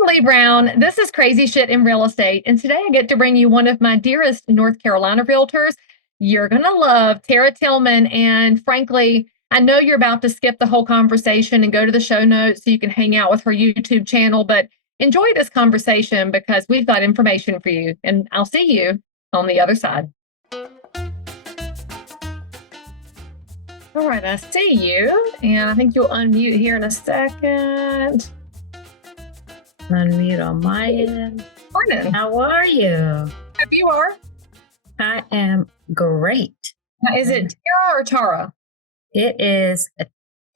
I'm Leigh Brown. This is Crazy Shit in Real Estate. And today I get to bring you one of my dearest North Carolina realtors. You're going to love Tara Tillman. And frankly, I know you're about to skip the whole conversation and go to the show notes so you can hang out with her YouTube channel, but enjoy this conversation because we've got information for you. And I'll see you on the other side. All right, I see you. And I think you'll unmute here in a second. Unmute on my end. Morning. How are you? Hope you are. I am great. Now, is it Tara or Tara? It is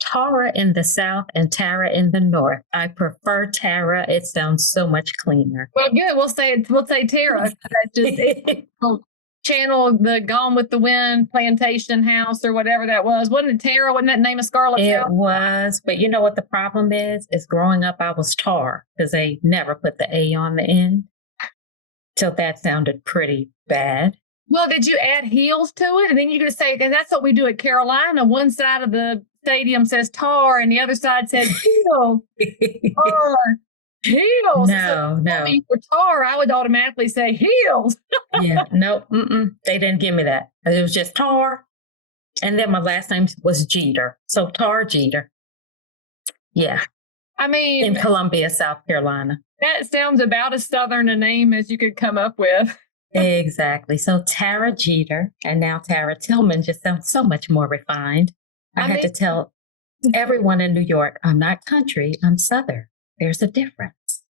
Tara in the south and Tara in the north. I prefer Tara. It sounds so much cleaner. Well, good. We'll say Tara. Just channel the Gone with the Wind plantation house or whatever that was. Wasn't it Tara? Wasn't that the name of Scarlett's house? It was, but you know what the problem is? Is growing up I was Tar because they never put the A on the end. So that sounded pretty bad. Well, did you add heels to it? And then you could say, that's what we do at Carolina. One side of the stadium says Tar and the other side says heel. Tar. Heels. No. For Tar, I would automatically say heels. Yeah, no, they didn't give me that. It was just Tar. And then my last name was Jeter. So Tar Jeter. Yeah. I mean, in Columbia, South Carolina. That sounds about as Southern a name as you could come up with. Exactly. So Tara Jeter and now Tara Tillman just sounds so much more refined. I had to tell everyone in New York, I'm not country, I'm Southern. There's a difference.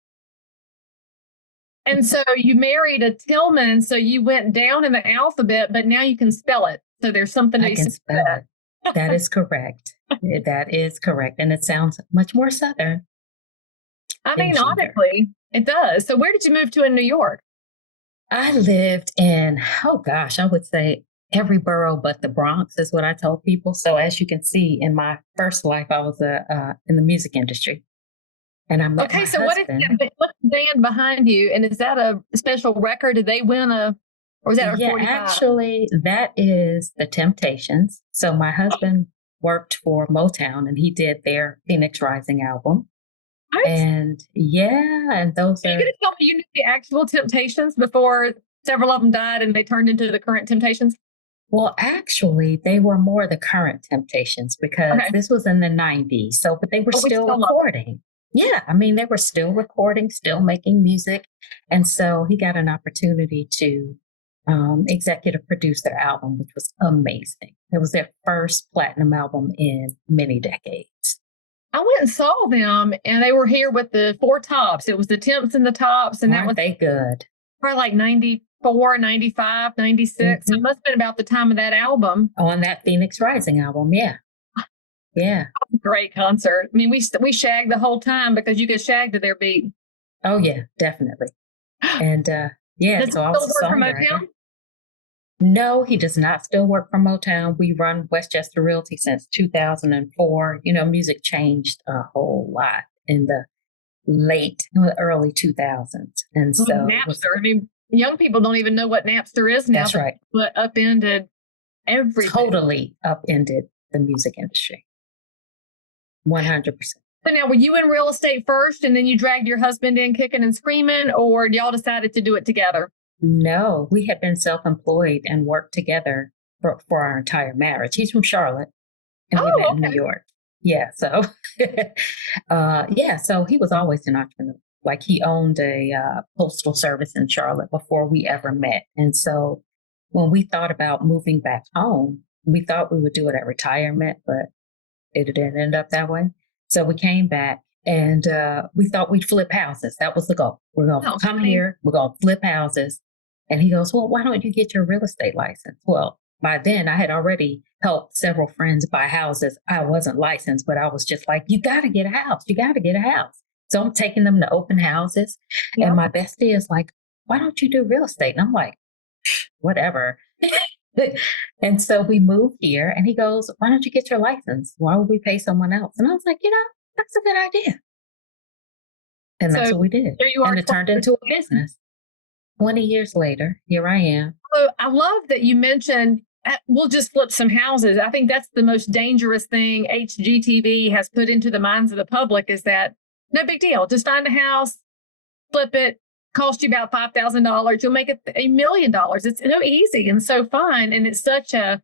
And so you married a Tillman, so you went down in the alphabet, but now you can spell it. So there's something I can spell it. That is correct. That is correct. And it sounds much more Southern. I mean, honestly, it does. So where did you move to in New York? I lived in, I would say every borough but the Bronx is what I told people. So as you can see, in my first life, I was in the music industry. And I met my husband. What's the band behind you? And is that a special record? Did they win or was that a 45? Actually, that is the Temptations. So my husband worked for Motown and he did their Phoenix Rising album. What? And those are... Are you going to tell me you knew the actual Temptations before several of them died and they turned into the current Temptations? Well, actually, they were more the current Temptations because this was in the 90s. So, but they were still recording. Yeah, I mean, they were still recording, still making music. And so he got an opportunity to executive produce their album, which was amazing. It was their first platinum album in many decades. I went and saw them and they were here with the Four Tops. It was the Temps and the Tops. And Aren't they good? Probably like 94, 95, 96. Mm-hmm. It must have been about the time of that album. On that Phoenix Rising album, yeah. Yeah. Great concert. I mean, we shagged the whole time because you could shag to their beat. Oh, yeah, definitely. And so I was a songwriter. No, he does not still work for Motown. We run Westchester Realty since 2004. You know, music changed a whole lot in the early 2000s. And so Napster. I mean, young people don't even know what Napster is now. That's right. But upended everything. Totally upended the music industry. 100%. So now, were you in real estate first and then you dragged your husband in kicking and screaming, or y'all decided to do it together? No, we had been self-employed and worked together for our entire marriage. He's from Charlotte and we met in New York. Yeah. So, so he was always an entrepreneur. Like he owned a postal service in Charlotte before we ever met. And so when we thought about moving back home, we thought we would do it at retirement, but it didn't end up that way. So we came back and we thought we'd flip houses. That was the goal. We're going to come here. We're going to flip houses. And he goes, well, why don't you get your real estate license? Well, by then I had already helped several friends buy houses. I wasn't licensed, but I was just like, you got to get a house. You got to get a house. So I'm taking them to open houses. Yeah. And my bestie is like, why don't you do real estate? And I'm like, whatever. And so we moved here and he goes, why don't you get your license? Why would we pay someone else? And I was like, that's a good idea. And that's what we did. There you are. And it turned into a business. 20 years later, here I am. So I love that you mentioned we'll just flip some houses. I think that's the most dangerous thing HGTV has put into the minds of the public is that no big deal. Just find a house, flip it, cost you about $5,000. You'll make it $1 million. It's so easy and so fun. And it's such an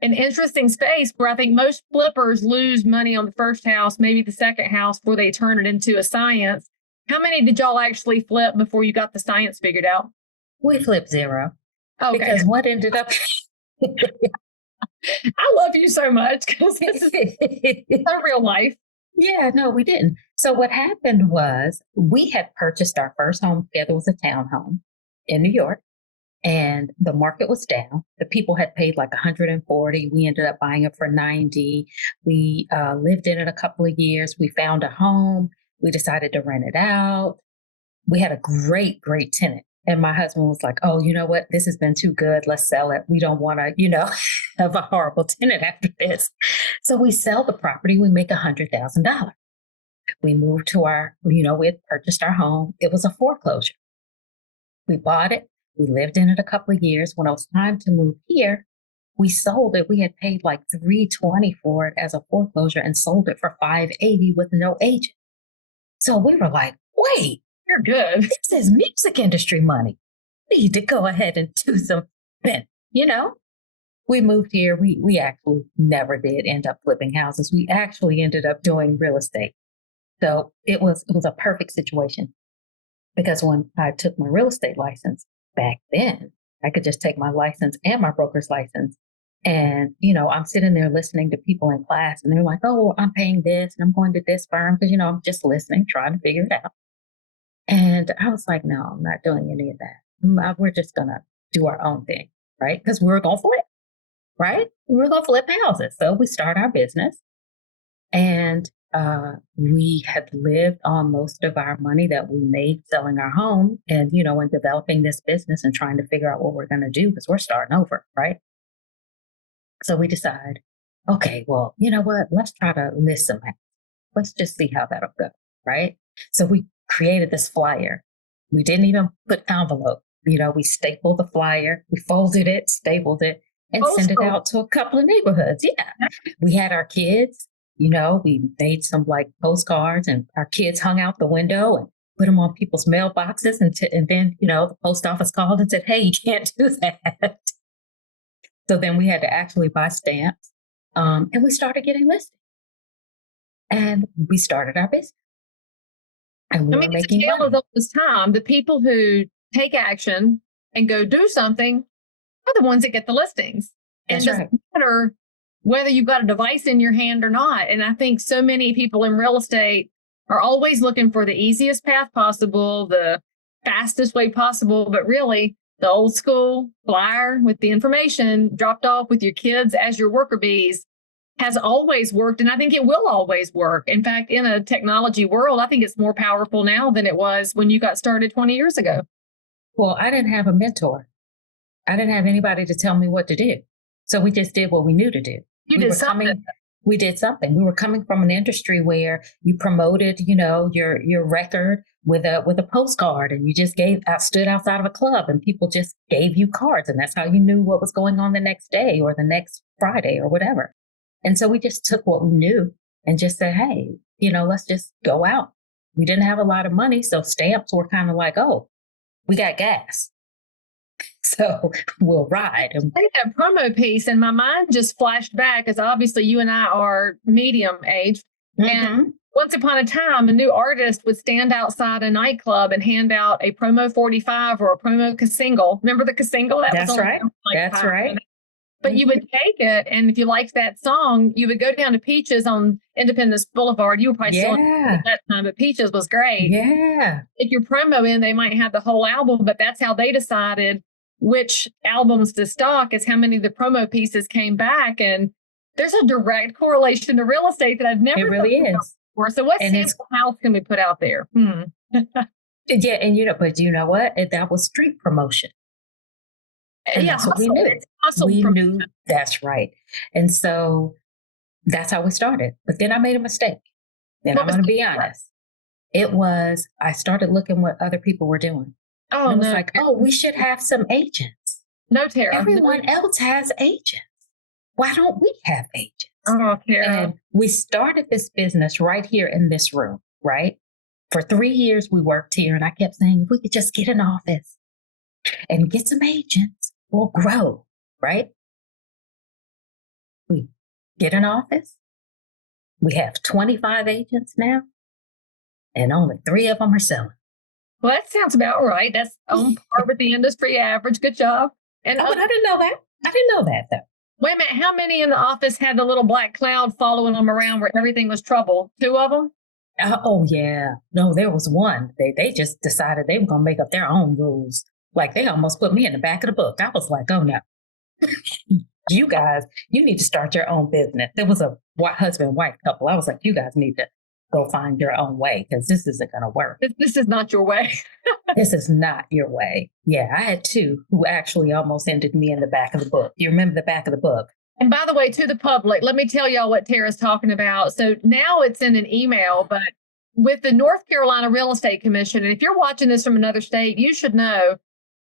interesting space where I think most flippers lose money on the first house, maybe the second house, before they turn it into a science. How many did y'all actually flip before you got the science figured out? We flipped 0 Okay. because what ended up. I love you so much because this is so real life. Yeah, no, we didn't. So what happened was we had purchased our first home together. It was a townhome in New York, and the market was down. The people had paid like 140. We ended up buying it for 90. We lived in it a couple of years. We found a home. We decided to rent it out. We had a great, great tenant. And my husband was like, oh, you know what? This has been too good. Let's sell it. We don't want to, have a horrible tenant after this. So we sell the property. We make $100,000. We moved to we had purchased our home. It was a foreclosure. We bought it. We lived in it a couple of years. When it was time to move here, we sold it. We had paid like $320 for it as a foreclosure and sold it for $580 with no agent. So we were like, wait. You're good. This is music industry money. We need to go ahead and do something, We moved here. We actually never did end up flipping houses. We actually ended up doing real estate. So it was a perfect situation because when I took my real estate license back then, I could just take my license and my broker's license. And, I'm sitting there listening to people in class and they're like, oh, I'm paying this and I'm going to this firm because, I'm just listening, trying to figure it out. And I was like, no, I'm not doing any of that. We're just going to do our own thing, right? Because we're going to flip, right? We're going to flip houses. So we start our business. And we had lived on most of our money that we made selling our home and, and developing this business and trying to figure out what we're going to do because we're starting over, right? So we decide, okay, well, you know what? Let's try to list some houses. Let's just see how that'll go, right? So we created this flyer. We didn't even put envelope. We stapled the flyer, we folded it, stapled it, and sent it out to a couple of neighborhoods. Yeah. We had our kids, we made some like postcards and our kids hung out the window and put them on people's mailboxes. And then, the post office called and said, hey, you can't do that. So then we had to actually buy stamps. And we started getting listed. And we started our business. And we were making it's a tale money. of this time. The people who take action and go do something are the ones that get the listings. And it doesn't matter whether you've got a device in your hand or not. And I think so many people in real estate are always looking for the easiest path possible, the fastest way possible. But really, the old school flyer with the information dropped off with your kids as your worker bees has always worked. And I think it will always work. In fact, in a technology world, I think it's more powerful now than it was when you got started 20 years ago. Well, I didn't have a mentor. I didn't have anybody to tell me what to do. So we just did what we knew to do. We did something. We did something. We were coming from an industry where you promoted, your record with a postcard, and you just stood outside of a club, and people just gave you cards, and that's how you knew what was going on the next day or the next Friday or whatever. And so we just took what we knew and just said, hey, let's just go out. We didn't have a lot of money, so stamps were kind of like, oh, we got gas. So we'll ride. I think that promo piece, and my mind just flashed back, as obviously you and I are medium aged. Mm-hmm. And once upon a time, a new artist would stand outside a nightclub and hand out a promo 45 or a promo single. Remember the single? That's right. That's right. But you would take it, and if you liked that song, you would go down to Peaches on Independence Boulevard. You were probably still at that time, but Peaches was great. Yeah. If your promo in, they might have the whole album, but that's how they decided which albums to stock, is how many of the promo pieces came back. And there's a direct correlation to real estate that I've never It really is. Before. So what sample house can we put out there? Yeah, and but you know what? That was street promotion. And that's what we knew. We knew that's right. And so that's how we started. But then I made a mistake. And I'm going to be honest. It was, I started looking what other people were doing. Oh, and it was like, oh, we should have some agents. No, Tara. Everyone else has agents. Why don't we have agents? Oh, Tara. And we started this business right here in this room, right? For 3 years, we worked here, and I kept saying, if we could just get an office and get some agents, we'll grow, right? We get an office. We have 25 agents now, and only 3 of them are selling. Well, that sounds about right. That's on par with the industry average. Good job. And But I didn't know that. I didn't know that, though. wait a minute, how many in the office had the little black cloud following them around where everything was trouble? 2 of them? Oh, yeah. No, there was one. They just decided they were going to make up their own rules. Like, they almost put me in the back of the book. I was like, oh, no. You guys, you need to start your own business. There was a husband and wife couple. I was like, you guys need to go find your own way because this isn't going to work. This is not your way. This is not your way. Yeah, I had 2 who actually almost ended me in the back of the book. You remember the back of the book? And by the way, to the public, let me tell y'all what Tara's talking about. So now it's in an email, but with the North Carolina Real Estate Commission, and if you're watching this from another state, you should know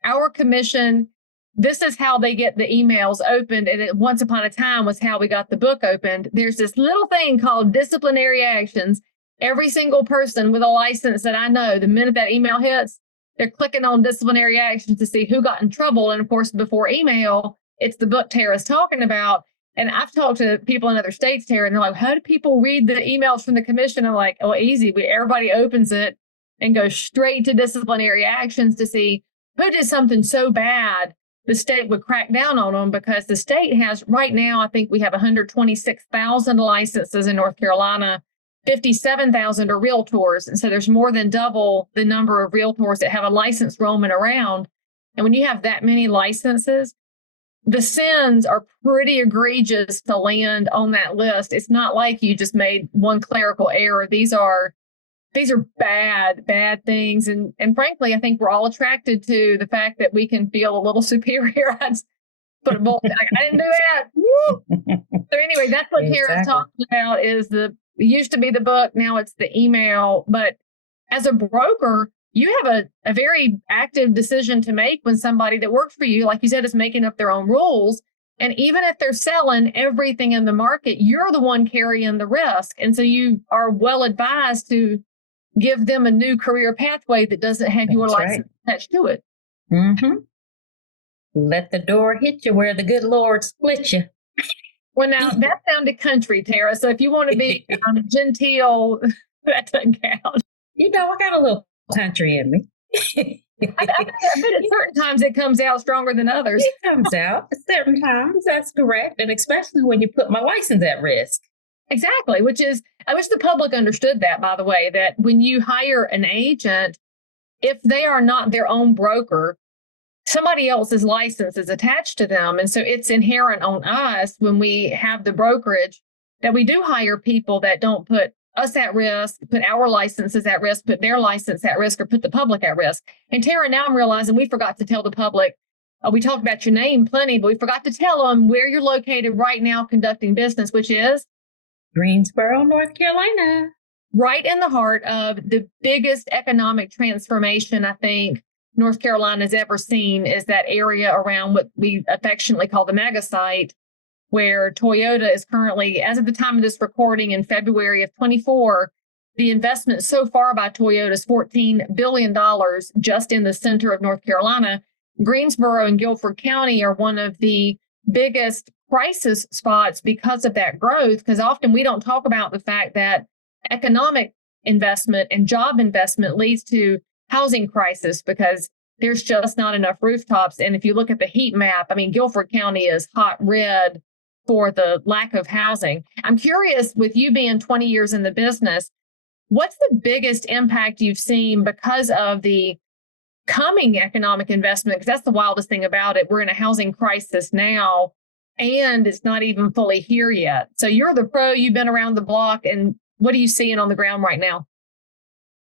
our commission, this is how they get the emails opened. And it once upon a time was how we got the book opened. There's this little thing called disciplinary actions. Every single person with a license that I know, the minute that email hits, they're clicking on disciplinary actions to see who got in trouble. And of course, before email, it's the book Tara's talking about. And I've talked to people in other states, Tara, and they're like, how do people read the emails from the commission? I'm like, oh, easy. Everybody opens it and goes straight to disciplinary actions to see who did something so bad the state would crack down on them, because the state has right now, I think we have 126,000 licenses in North Carolina. 57,000 are realtors. And so there's more than double the number of realtors that have a license roaming around. And when you have that many licenses, the sins are pretty egregious to land on that list. It's not like you just made one clerical error. These are bad things. And frankly, I think we're all attracted to the fact that we can feel a little superior. I just put a bullet, I didn't do that. Woo! So anyway, that's what Tara's talking about is it used to be the book, now it's the email. But as a broker, you have a very active decision to make when somebody that works for you, like you said, is making up their own rules. And even if they're selling everything in the market, you're the one carrying the risk. And so you are well advised to give them a new career pathway that doesn't have your license attached to it. Mm-hmm. Let the door hit you where the good Lord split you. Well, now that sounded country, Tara. So if you want to be genteel, that doesn't count. You know, I got a little country in me. I bet at certain times it comes out stronger than others. It comes out at certain times. That's correct. And especially when you put my license at risk. Exactly, which is, I wish the public understood that, by the way, that when you hire an agent, if they are not their own broker, somebody else's license is attached to them. And so it's inherent on us when we have the brokerage that we do hire people that don't put us at risk, put our licenses at risk, put their license at risk, or put the public at risk. And Tara, now I'm realizing we forgot to tell the public, we talked about your name plenty, but we forgot to tell them where you're located right now conducting business, which is Greensboro, North Carolina. Right in the heart of the biggest economic transformation I think North Carolina's ever seen is that area around what we affectionately call the mega site, where Toyota is currently, as of the time of this recording in February of 24, the investment so far by Toyota is $14 billion just in the center of North Carolina. Greensboro and Guilford County are one of the biggest crisis spots because of that growth, because often we don't talk about the fact that economic investment and job investment leads to housing crisis because there's just not enough rooftops. And if you look at the heat map, I mean, Guilford County is hot red for the lack of housing. I'm curious, with you being 20 years in the business, what's the biggest impact you've seen because of the coming economic investment? Because that's the wildest thing about it. We're in a housing crisis now, and it's not even fully here yet. So you're the pro, you've been around the block, and what are you seeing on the ground right now?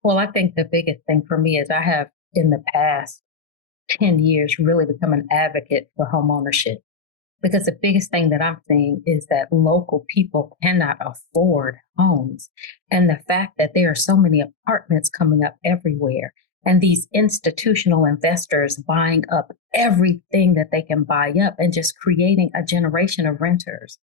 Well, I think the biggest thing for me is I have, in the past 10 years, really become an advocate for homeownership. Because the biggest thing that I'm seeing is that local people cannot afford homes. And the fact that there are so many apartments coming up everywhere, and these institutional investors buying up everything that they can buy up and just creating a generation of renters.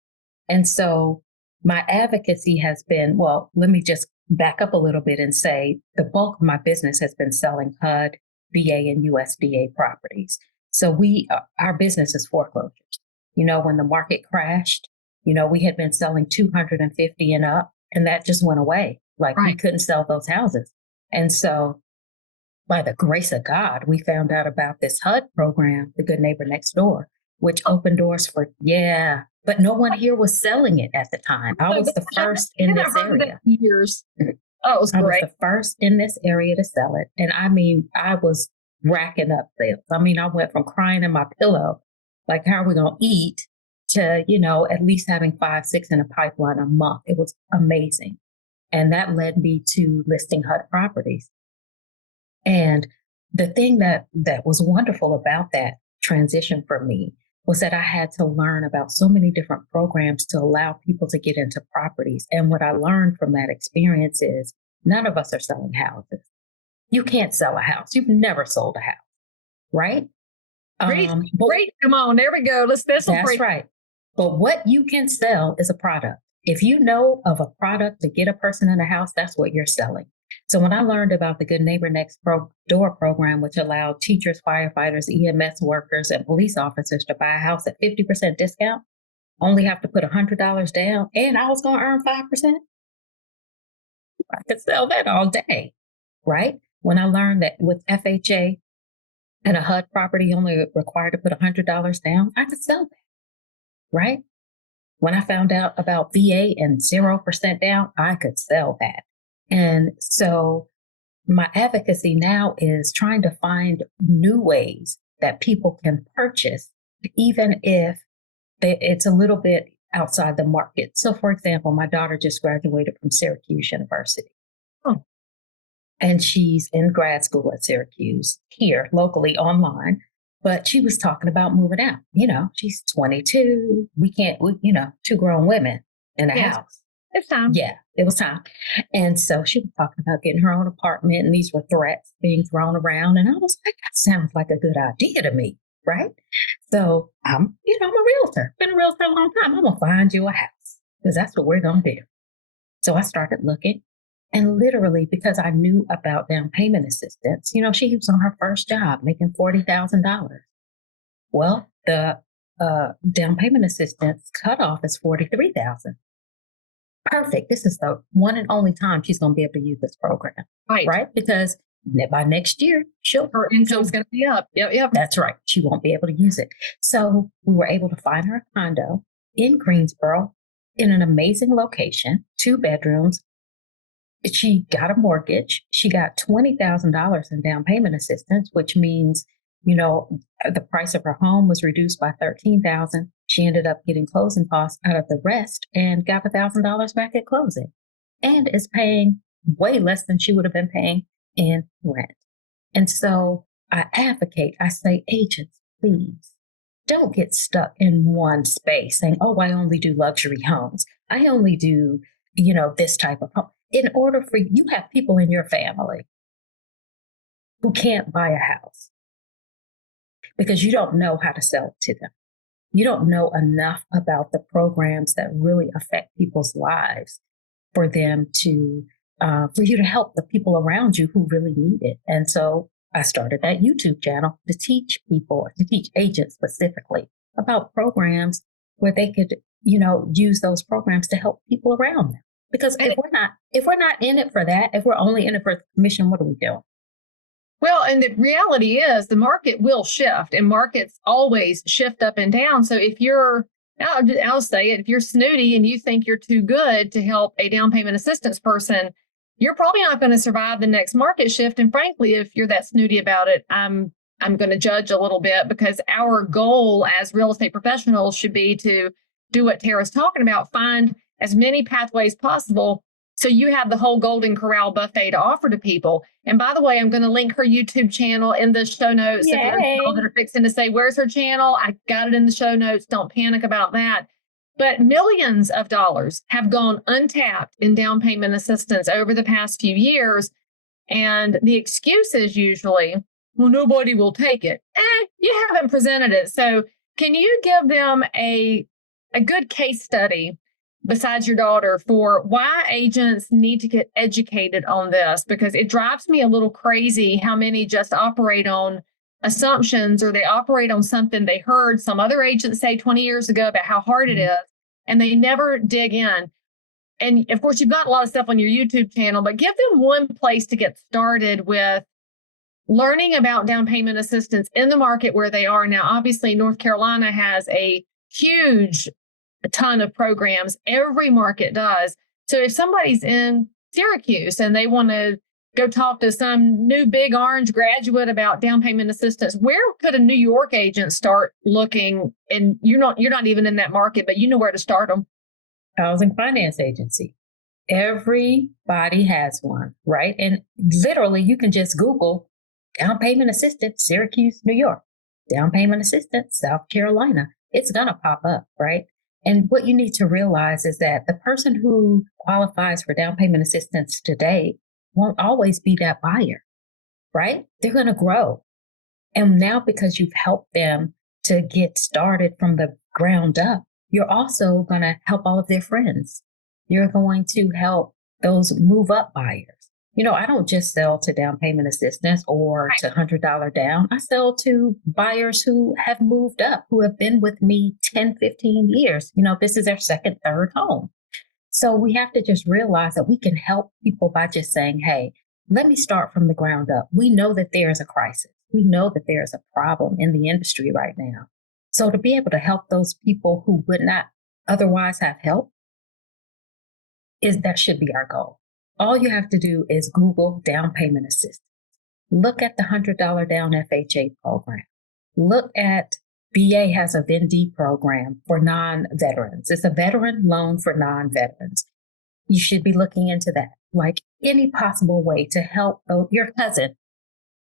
And so my advocacy has been, well, let me just back up a little bit and say the bulk of my business has been selling HUD, VA, and USDA properties. So our business is foreclosures. When the market crashed, we had been selling 250 and up, and that just went away. Like we couldn't sell those houses. And so by the grace of God, we found out about this HUD program, the Good Neighbor Next Door, which opened doors but no one here was selling it at the time. I was the first in this area. Years. Oh, it was great. I was the first in this area to sell it. And I mean, I was racking up sales. I mean, I went from crying in my pillow, like, how are we going to eat, to, at least having 5, 6 in a pipeline a month. It was amazing. And that led me to listing HUD properties. And the thing that was wonderful about that transition for me was that I had to learn about so many different programs to allow people to get into properties. And what I learned from that experience is none of us are selling houses. You can't sell a house. You've never sold a house, right? Great. Come on, there we go. That's right. But what you can sell is a product. If you know of a product to get a person in a house, that's what you're selling. So when I learned about the Good Neighbor Next Door program, which allowed teachers, firefighters, EMS workers, and police officers to buy a house at 50% discount, only have to put $100 down, and I was going to earn 5%, I could sell that all day, right? When I learned that with FHA and a HUD property only required to put $100 down, I could sell that, right? When I found out about VA and 0% down, I could sell that. And so my advocacy now is trying to find new ways that people can purchase, even if it's a little bit outside the market. So, for example, my daughter just graduated from Syracuse University. Oh. And she's in grad school at Syracuse here locally online. But she was talking about moving out. She's 22. We can't, 2 grown women in a house. It's time. Yeah, it was time. And so she was talking about getting her own apartment, and these were threats being thrown around. And I was like, that sounds like a good idea to me, right? So I'm a realtor. Been a realtor a long time. I'm going to find you a house because that's what we're going to do. So I started looking, and literally because I knew about down payment assistance, she was on her first job making $40,000. Well, the down payment assistance cutoff is $43,000. Perfect. This is the one and only time she's going to be able to use this program. Right? Because by next year, her income's going to be up. Yep. That's right. She won't be able to use it. So we were able to find her a condo in Greensboro in an amazing location, 2 bedrooms. She got a mortgage. She got $20,000 in down payment assistance, which means, the price of her home was reduced by $13,000. She ended up getting closing costs out of the rest and got $1,000 back at closing, and is paying way less than she would have been paying in rent. And so I advocate, I say, agents, please don't get stuck in one space saying, oh, I only do luxury homes. I only do, this type of home. In order for you have people in your family who can't buy a house because you don't know how to sell it to them. You don't know enough about the programs that really affect people's lives for them to, for you to help the people around you who really need it. And so I started that YouTube channel to teach people, to teach agents specifically about programs where they could, use those programs to help people around them. Because if we're not in it for that, if we're only in it for commission, what are we doing? Well, and the reality is the market will shift, and markets always shift up and down. So if I'll say it, if you're snooty and you think you're too good to help a down payment assistance person, you're probably not going to survive the next market shift. And frankly, if you're that snooty about it, I'm going to judge a little bit, because our goal as real estate professionals should be to do what Tara's talking about, find as many pathways possible so you have the whole Golden Corral buffet to offer to people. And by the way, I'm going to link her YouTube channel in the show notes. Yay. If there's people that are fixing to say, where's her channel? I got it in the show notes. Don't panic about that. But millions of dollars have gone untapped in down payment assistance over the past few years. And the excuse is usually, well, nobody will take it. You haven't presented it. So can you give them a good case study besides your daughter, for why agents need to get educated on this, because it drives me a little crazy how many just operate on assumptions, or they operate on something they heard some other agent say 20 years ago about how hard it is, and they never dig in. And of course, you've got a lot of stuff on your YouTube channel, but give them one place to get started with learning about down payment assistance in the market where they are now. Obviously, North Carolina has a huge ton of programs. Every market does. So if somebody's in Syracuse and they want to go talk to some new big orange graduate about down payment assistance, where could a New York agent start looking? And you're not even in that market, but you know where to start them. Housing finance agency. Everybody has one, right? And literally you can just Google down payment assistance, Syracuse, New York, down payment assistance, South Carolina. It's going to pop up, right? And what you need to realize is that the person who qualifies for down payment assistance today won't always be that buyer, right? They're going to grow. And now, because you've helped them to get started from the ground up, you're also going to help all of their friends. You're going to help those move up buyers. You know, I don't just sell to down payment assistance or to $100 down. I sell to buyers who have moved up, who have been with me 10, 15 years. You know, this is their second, third home. So we have to just realize that we can help people by just saying, hey, let me start from the ground up. We know that there is a crisis. We know that there is a problem in the industry right now. So to be able to help those people who would not otherwise have help, that should be our goal. All you have to do is Google down payment assistance. Look at the $100 down FHA program. Look at VA has a VEND program for non-veterans. It's a veteran loan for non-veterans. You should be looking into that, like any possible way to help your cousin,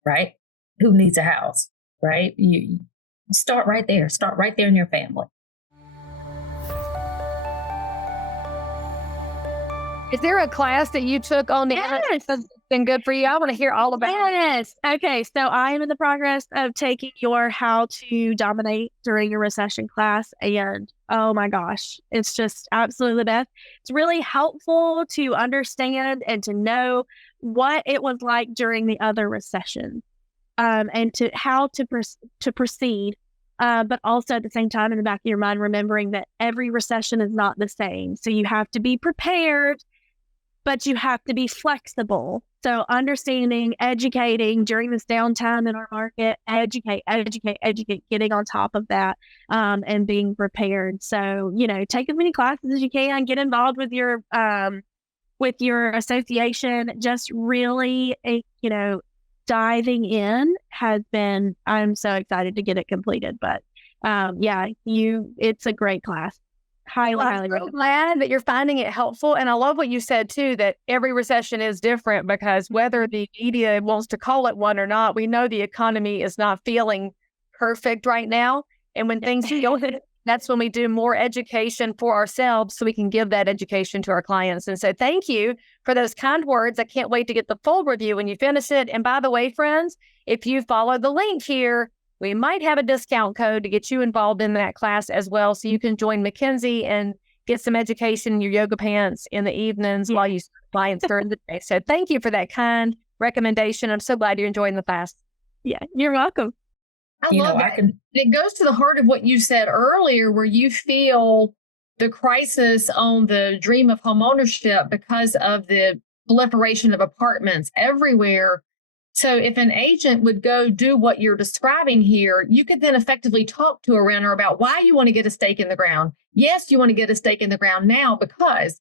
right, who needs a house, right? You start right there. Start right there in your family. Is there a class that you took on that's been good for you? I want to hear all about it. Yes. Okay. So I am in the progress of taking your How to Dominate During a Recession class. And oh my gosh, it's just absolutely the best. It's really helpful to understand and to know what it was like during the other recession, and to how to proceed. But also at the same time, in the back of your mind, remembering that every recession is not the same. So you have to be prepared, but you have to be flexible. So understanding, educating during this downtime in our market, educate, getting on top of that, and being prepared. So, you know, take as many classes as you can, get involved with your association. Just really, diving in has been, I'm so excited to get it completed. But it's a great class. Highly I'm so glad that you're finding it helpful. And I love what you said too, that every recession is different, because whether the media wants to call it one or not, we know the economy is not feeling perfect right now. And when things go, that's when we do more education for ourselves so we can give that education to our clients. And so thank you for those kind words. I can't wait to get the full review when you finish it. And by the way, friends, if you follow the link here, we might have a discount code to get you involved in that class as well. So you can join Mackenzie and get some education in your yoga pants in the evenings while you clients during the day. So thank you for that kind recommendation. I'm so glad you're enjoying the class. Yeah, you're welcome. I love that. It goes to the heart of what you said earlier, where you feel the crisis on the dream of homeownership because of the proliferation of apartments everywhere. So if an agent would go do what you're describing here, you could then effectively talk to a renter about why you want to get a stake in the ground. Yes, you want to get a stake in the ground now because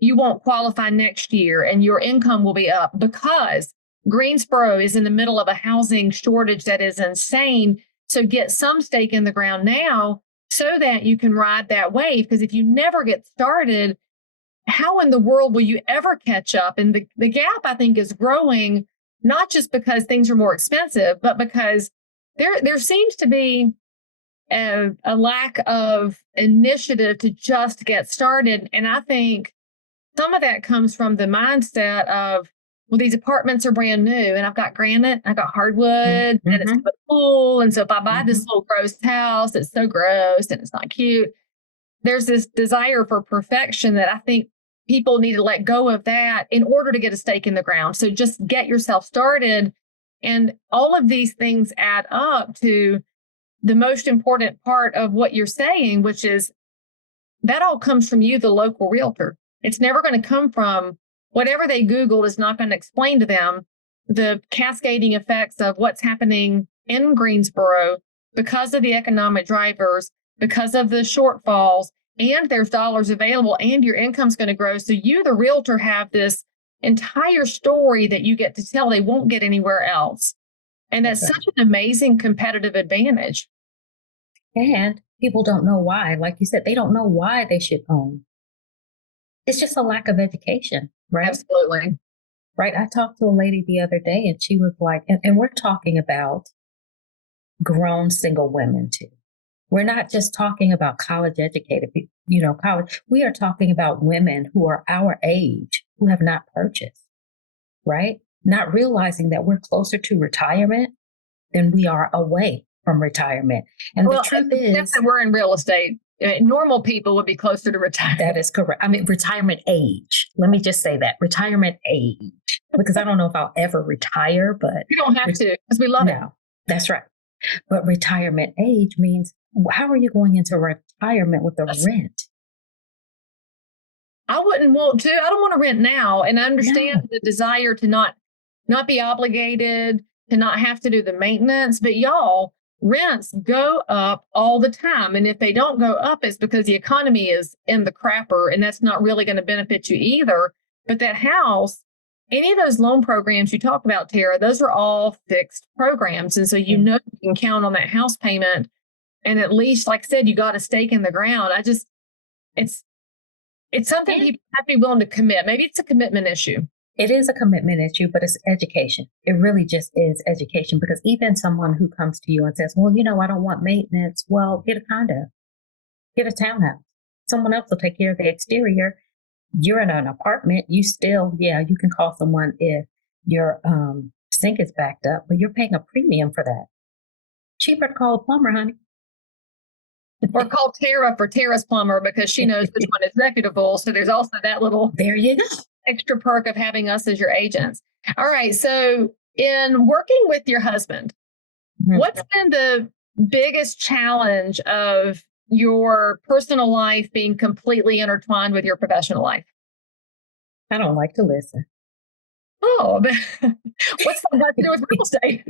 you won't qualify next year and your income will be up, because Greensboro is in the middle of a housing shortage that is insane. So get some stake in the ground now so that you can ride that wave. Because if you never get started, how in the world will you ever catch up? And the gap, I think, is growing, not just because things are more expensive, but because there seems to be a lack of initiative to just get started. And I think some of that comes from the mindset of, well, these apartments are brand new and I've got granite, I've got hardwood, and it's a pool. And so if I buy this little gross house, it's so gross and it's not cute. there's this desire for perfection that I think people need to let go of that in order to get a stake in the ground. So just get yourself started. And all of these things add up to the most important part of what you're saying, which is that all comes from you, the local realtor. It's never going to come from whatever they Googled is not going to explain to them the cascading effects of what's happening in Greensboro because of the economic drivers, because of the shortfalls, and there's dollars available and your income's going to grow. So you, the realtor, have this entire story that you get to tell they won't get anywhere else. And that's such an amazing competitive advantage. And people don't know why. Like you said, they don't know why they should own. It's just a lack of education, right? Absolutely. Right. I talked to a lady the other day and she was like, and we're talking about grown single women too. We're not just talking about college educated people, college. We are talking about women who are our age who have not purchased, right? Not realizing that we're closer to retirement than we are away from retirement. And the truth is that we're in real estate. Normal people would be closer to retirement. That is correct. I mean, retirement age. Let me just say that retirement age, because I don't know if I'll ever retire, but you don't have to because we love it. That's right. But retirement age means how are you going into retirement with a rent? I wouldn't want to. I don't want to rent now. And I understand the desire to not be obligated, to not have to do the maintenance. But y'all, rents go up all the time. And if they don't go up, it's because the economy is in the crapper, and that's not really going to benefit you either. But that house, any of those loan programs you talk about, Tara, those are all fixed programs. And so you can count on that house payment. And at least, like I said, you got a stake in the ground. It's something people have to be willing to commit. Maybe it's a commitment issue. It is a commitment issue, but it's education. It really just is education, because even someone who comes to you and says, well, I don't want maintenance. Well, get a condo, get a townhouse. Someone else will take care of the exterior. You're in an apartment. You still, you can call someone if your sink is backed up, but you're paying a premium for that. Cheaper to call a plumber, honey. Or call Tara for Tara's plumber because she knows which one is reputable. So there's also that little there you go extra perk of having us as your agents. All right. So in working with your husband, what's been the biggest challenge of your personal life being completely intertwined with your professional life? I don't like to listen. Oh, what's that got to do with real estate?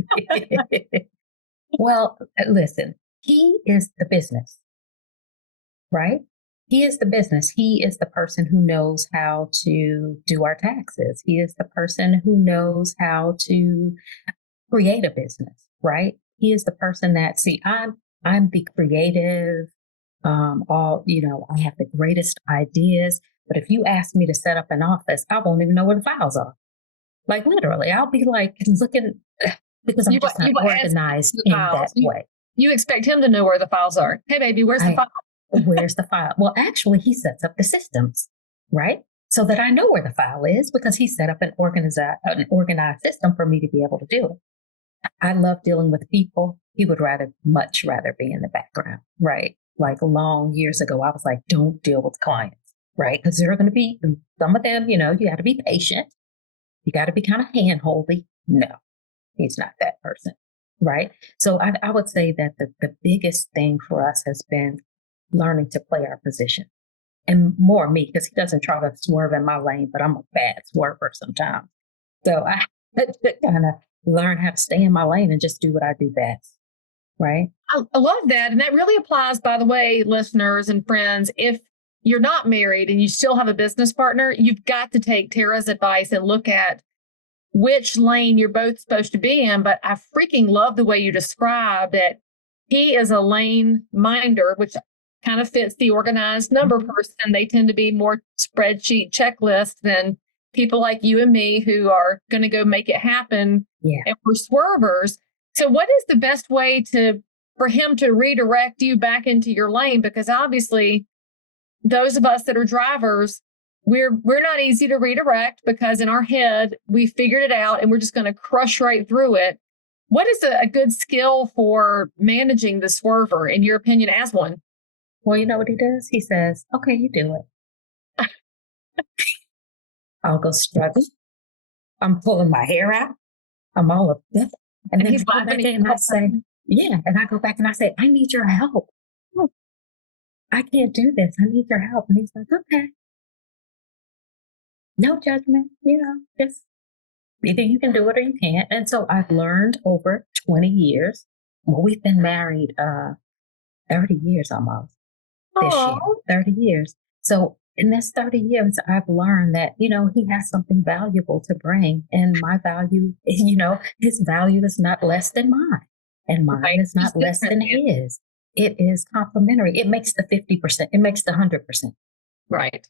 Well, listen, he is the business, right? He is the business. He is the person who knows how to do our taxes. He is the person who knows how to create a business, right? He is the person that, I'm the creative, I have the greatest ideas, but if you ask me to set up an office, I won't even know where the files are. Like literally, I'll be like looking because I'm just not organized in that way. You expect him to know where the files are. Hey, baby, where's the file? Where's the file? Well, actually, he sets up the systems, right? So that I know where the file is because he set up an organized system for me to be able to do it. I love dealing with people. He would much rather be in the background, right? Like long years ago, I was like, don't deal with clients, right? Because there are going to be some of them, you got to be patient. You got to be kind of hand-holdy. No, he's not that person, right? So I would say that the biggest thing for us has been learning to play our position, and more me, because he doesn't try to swerve in my lane, but I'm a bad swerver sometimes. So I had to kind of learn how to stay in my lane and just do what I do best. Right. I love that. And that really applies, by the way, listeners and friends, if you're not married and you still have a business partner, you've got to take Tara's advice and look at which lane you're both supposed to be in. But I freaking love the way you describe that he is a lane minder, which kind of fits the organized number person. They tend to be more spreadsheet checklist than people like you and me who are going to go make it happen. Yeah. And we're swervers. So what is the best way for him to redirect you back into your lane? Because obviously those of us that are drivers, we're not easy to redirect because in our head, we figured it out and we're just going to crush right through it. What is a good skill for managing the swerver, in your opinion, as one? Well, you know what he does? He says, okay, you do it. I'll go struggle. I'm pulling my hair out. I'm all upset. And then he's I go laughing. back in and I say, yeah. And I go back and I say, I need your help. I can't do this. I need your help. And he's like, okay. No judgment, just either you can do it or you can't. And so I've learned over 20 years. Well, we've been married 30 years almost this year, 30 years. So in this 30 years, I've learned that, he has something valuable to bring. And my value, his value is not less than mine. And mine Right. is not less than his. It is complementary. It makes the 50%, it makes the 100%. Right.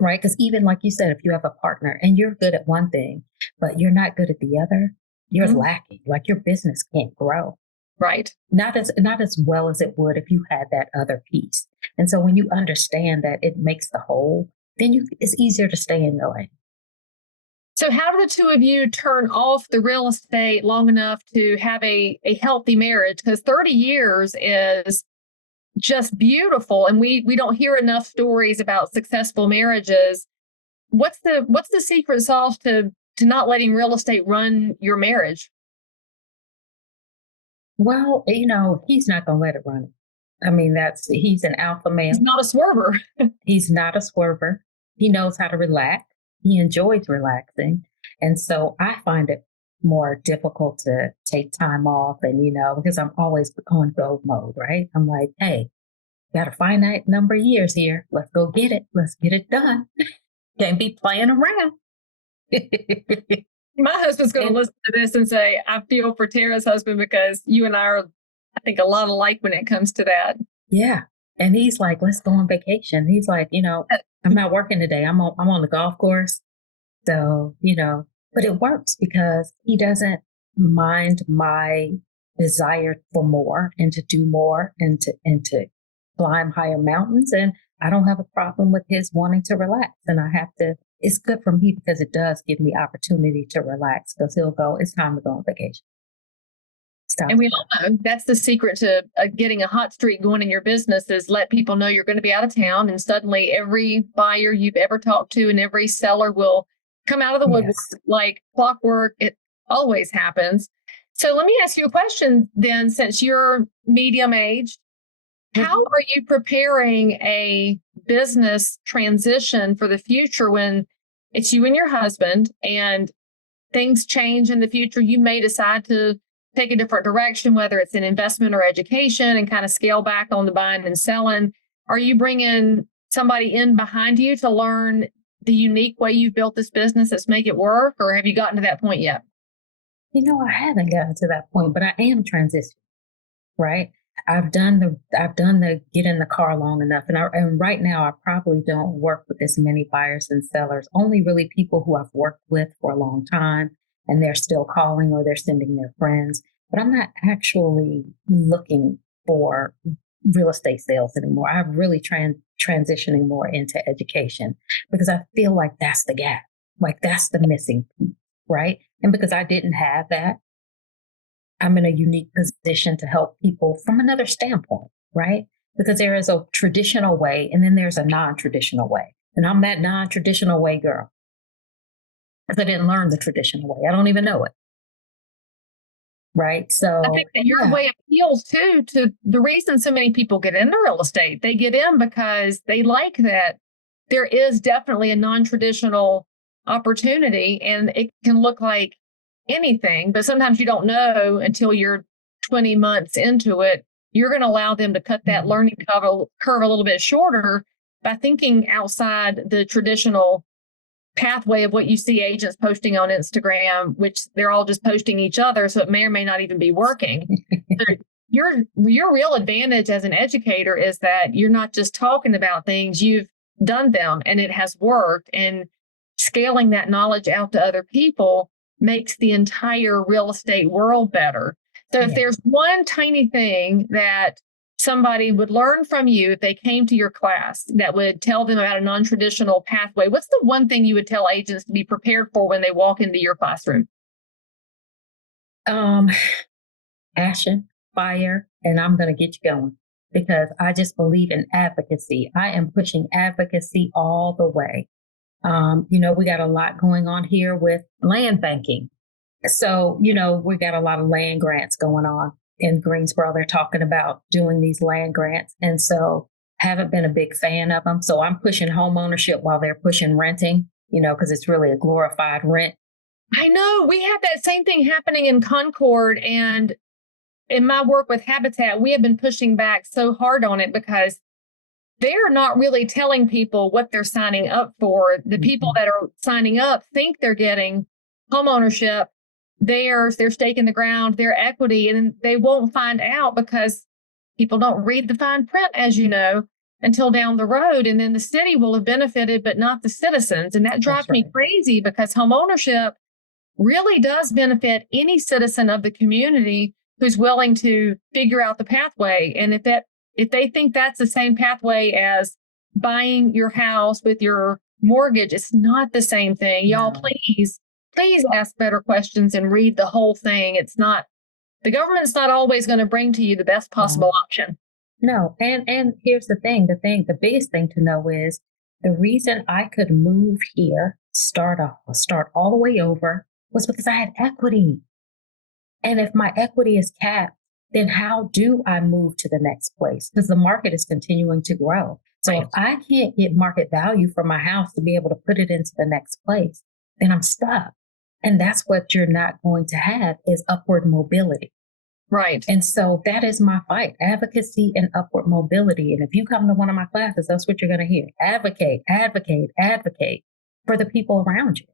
Right? Because even like you said, if you have a partner and you're good at one thing, but you're not good at the other, you're lacking. Like your business can't grow. Right. Not as well as it would if you had that other piece. And so when you understand that it makes the whole, then it's easier to stay in your lane. So how do the two of you turn off the real estate long enough to have a healthy marriage? Because 30 years is just beautiful. And we don't hear enough stories about successful marriages. What's the secret sauce to not letting real estate run your marriage? Well, he's not going to let it run. I mean, he's an alpha male. He's not a swerver. He's not a swerver. He knows how to relax. He enjoys relaxing. And so I find it more difficult to take time off and, because I'm always on go mode, right? I'm like, hey, got a finite number of years here. Let's go get it. Let's get it done. Can't be playing around. My husband's going to listen to this and say, I feel for Tara's husband because you and I are, I think, a lot alike when it comes to that. Yeah. And he's like, let's go on vacation. He's like, I'm not working today. I'm on the golf course. So, but it works because he doesn't mind my desire for more and to do more and to climb higher mountains. And I don't have a problem with his wanting to relax. And it's good for me because it does give me opportunity to relax because he'll go, it's time to go on vacation. And we all know that's the secret to getting a hot streak going in your business is let people know you're going to be out of town. And suddenly every buyer you've ever talked to and every seller will come out of the woodwork like clockwork. It always happens. So let me ask you a question then, since you're medium aged, how are you preparing a business transition for the future when it's you and your husband and things change in the future? You may decide to take a different direction, whether it's in investment or education, and kind of scale back on the buying and selling. Are you bringing somebody in behind you to learn the unique way you've built this business that's make it work, or have you gotten to that point yet? I haven't gotten to that point, but I am transitioning, right? I've done the get in the car long enough. And right now I probably don't work with as many buyers and sellers, only really people who I've worked with for a long time and they're still calling or they're sending their friends, but I'm not actually looking for real estate sales anymore. I'm really transitioning more into education because I feel like that's the gap. Like that's the missing piece, right? And because I didn't have that, I'm in a unique position to help people from another standpoint, right? Because there is a traditional way and then there's a non-traditional way. And I'm that non-traditional way girl. Because I didn't learn the traditional way. I don't even know it. Right. So I think that your way appeals too to the reason so many people get into real estate. They get in because they like that there is definitely a non-traditional opportunity and it can look like anything, but sometimes you don't know until you're 20 months into it. You're going to allow them to cut that learning curve a little bit shorter by thinking outside the traditional pathway of what you see agents posting on Instagram, which they're all just posting each other. So it may or may not even be working. So your real advantage as an educator is that you're not just talking about things, you've done them and it has worked, and scaling that knowledge out to other people makes the entire real estate world better. So if there's one tiny thing that somebody would learn from you if they came to your class that would tell them about a non-traditional pathway, what's the one thing you would tell agents to be prepared for when they walk into your classroom? Passion, fire, and I'm going to get you going. because I just believe in advocacy. I am pushing advocacy all the way. We got a lot going on here with land banking. So, we got a lot of land grants going on in Greensboro. They're talking about doing these land grants. And so haven't been a big fan of them. So I'm pushing homeownership while they're pushing renting, because it's really a glorified rent. I know we have that same thing happening in Concord, and in my work with Habitat, we have been pushing back so hard on it because they're not really telling people what they're signing up for. The people that are signing up think they're getting homeownership, their stake in the ground, their equity, and they won't find out because people don't read the fine print, as you know, until down the road. And then the city will have benefited, but not the citizens. And that drives me crazy because homeownership really does benefit any citizen of the community who's willing to figure out the pathway. And if they think that's the same pathway as buying your house with your mortgage, it's not the same thing. Y'all, please ask better questions and read the whole thing. The government's not always going to bring to you the best possible option. No. And here's the thing, the biggest thing to know is the reason I could move here, start all the way over, was because I had equity. And if my equity is capped, then how do I move to the next place? Because the market is continuing to grow. So if I can't get market value for my house to be able to put it into the next place, then I'm stuck. And that's what you're not going to have is upward mobility. Right. And so that is my fight, advocacy and upward mobility. And if you come to one of my classes, that's what you're going to hear. Advocate, advocate, advocate for the people around you.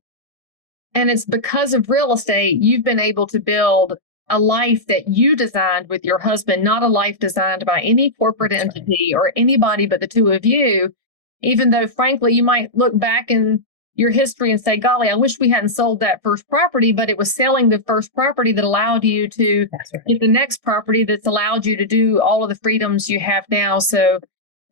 And it's because of real estate, you've been able to build a life that you designed with your husband, not a life designed by any corporate entity or anybody but the two of you, even though, frankly, you might look back in your history and say, golly, I wish we hadn't sold that first property, but it was selling the first property that allowed you to get the next property that's allowed you to do all of the freedoms you have now. So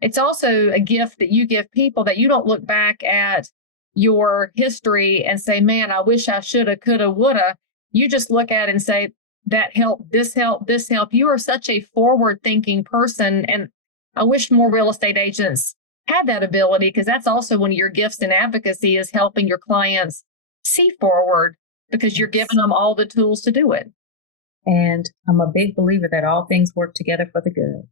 it's also a gift that you give people, that you don't look back at your history and say, man, I wish I shoulda, coulda, woulda. You just look at it and say, that helped, this helped, this helped. You are such a forward thinking person. And I wish more real estate agents had that ability, because that's also one of your gifts in advocacy, is helping your clients see forward, because you're giving them all the tools to do it. And I'm a big believer that all things work together for the good.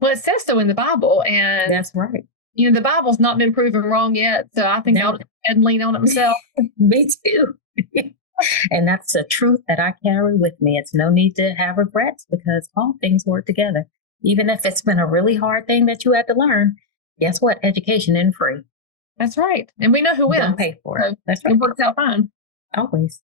Well, it says so in the Bible. And that's right. The Bible's not been proven wrong yet. So I think I'll just go ahead and lean on it myself. Me too. And that's a truth that I carry with me. It's no need to have regrets, because all things work together. Even if it's been a really hard thing that you had to learn, guess what? Education isn't free. That's right. And we know who wins. Don't pay for it. So that's right. It works out fine. Always.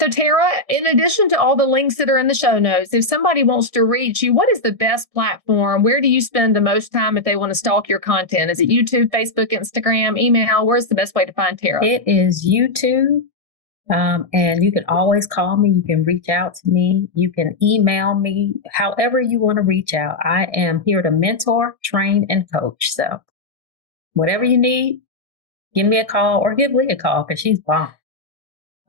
So Tara, in addition to all the links that are in the show notes, if somebody wants to reach you, what is the best platform? Where do you spend the most time if they want to stalk your content? Is it YouTube, Facebook, Instagram, email? Where's the best way to find Tara? It is YouTube. And you can always call me. You can reach out to me. You can email me. However you want to reach out. I am here to mentor, train, and coach. So whatever you need, give me a call, or give Leigh a call, because she's bomb.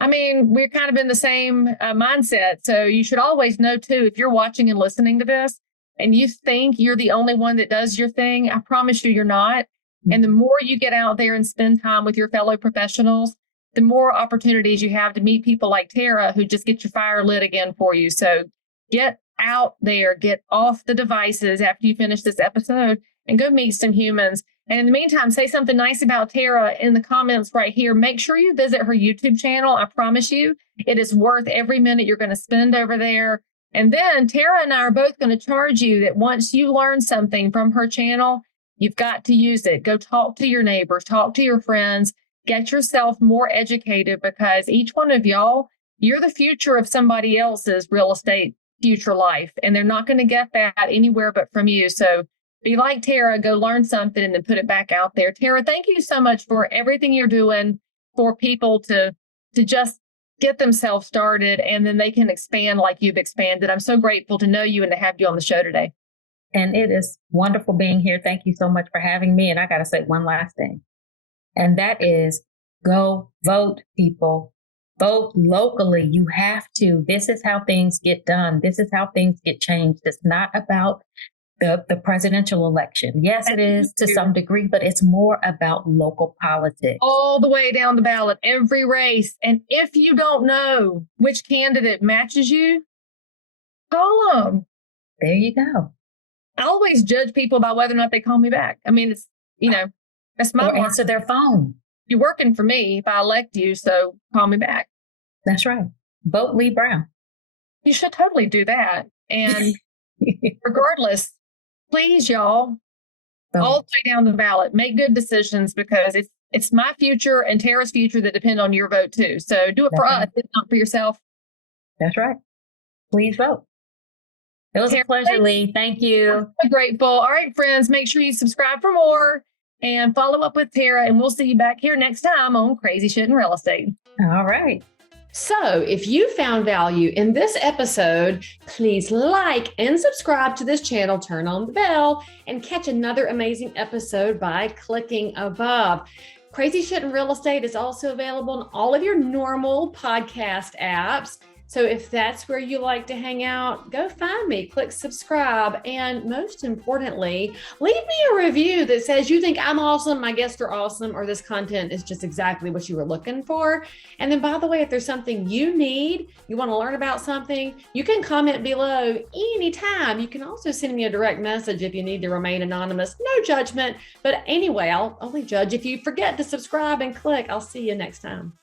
I mean, we're kind of in the same mindset. So you should always know, too, if you're watching and listening to this and you think you're the only one that does your thing, I promise you're not. And the more you get out there and spend time with your fellow professionals, the more opportunities you have to meet people like Tara, who just get your fire lit again for you. So get out there, get off the devices after you finish this episode, and go meet some humans. And in the meantime, say something nice about Tara in the comments right here. Make sure you visit her YouTube channel. I promise you, it is worth every minute you're going to spend over there. And then Tara and I are both going to charge you that once you learn something from her channel, you've got to use it. Go talk to your neighbors, talk to your friends, get yourself more educated, because each one of y'all, you're the future of somebody else's real estate future life. And they're not going to get that anywhere but from you. So be like Tara, go learn something and then put it back out there. Tara, thank you so much for everything you're doing for people to just get themselves started, and then they can expand like you've expanded. I'm so grateful to know you and to have you on the show today. And it is wonderful being here. Thank you so much for having me. And I got to say one last thing. And that is, go vote, people. Vote locally. You have to. This is how things get done. This is how things get changed. It's not about The presidential election. Yes, it is to some degree, but it's more about local politics. All the way down the ballot, every race. And if you don't know which candidate matches you, call them. There you go. I always judge people by whether or not they call me back. I mean, it's, that's my Or answer their phone. You're working for me if I elect you, so call me back. That's right. Vote Leigh Brown. You should totally do that. And regardless, please, y'all, all the way down the ballot, make good decisions because it's my future and Tara's future that depend on your vote too. So do it for us, if not for yourself. That's right. Please vote. It was a pleasure, Leigh. Thank you. I'm grateful. All right, friends, make sure you subscribe for more and follow up with Tara, and we'll see you back here next time on Crazy Shit in Real Estate. All right. So if you found value in this episode, please like and subscribe to this channel, turn on the bell, and catch another amazing episode by clicking above. Crazy Shit in Real Estate is also available on all of your normal podcast apps. So if that's where you like to hang out, go find me, click subscribe, and most importantly, leave me a review that says you think I'm awesome, my guests are awesome, or this content is just exactly what you were looking for. And then, by the way, if there's something you need, you want to learn about something, you can comment below anytime. You can also send me a direct message if you need to remain anonymous. No judgment. But anyway, I'll only judge if you forget to subscribe and click. I'll see you next time.